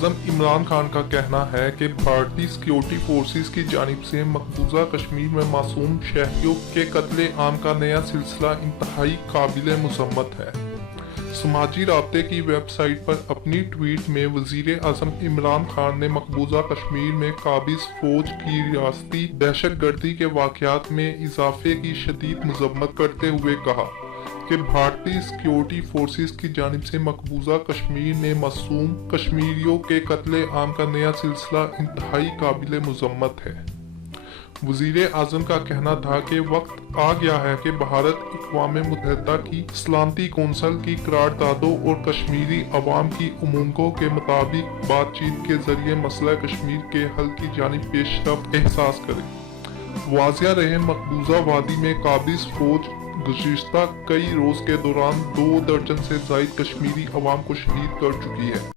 आज़म इमरान खान का कहना है कि भारतीय सिक्योरिटी फोर्सेस की जानिब से मकबूजा कश्मीर में मासूम शहरियों के कत्ले आम का नया सिलसिला इंतहाई काबिल मज़म्मत है। समाजी राब्ते की वेबसाइट पर अपनी ट्वीट में वज़ीर आज़म इमरान खान ने मकबूजा कश्मीर में काबिज फौज की रियासती दहशतगर्दी के वाक़यात में इजाफे की शदीद मज़म्मत करते हुए कहा कि भारतीय सिक्योरिटी फोर्सेस की जानिब से मकबूजा कश्मीर में मासूम कश्मीरियों के कत्ले आम का नया सिलसिला इंतहाई काबिल मज़म्मत है। वज़ीर आज़म का कहना था कि वक्त आ गया है कि भारत अक़वाम मुत्तहिदा की सलामती कौंसिल की करारदादों और कश्मीरी अवाम की उम्मीदों के मुताबिक बातचीत के जरिए मसला कश्मीर के हल की जानिब पेशरफ्त एहसास करे। वाज़िया रहे, मकबूजा वादी में काबिज फौज गुज़िश्ता कई रोज़ के दौरान 2 दर्जन से ज़ायद कश्मीरी अवाम को शहीद कर चुकी है।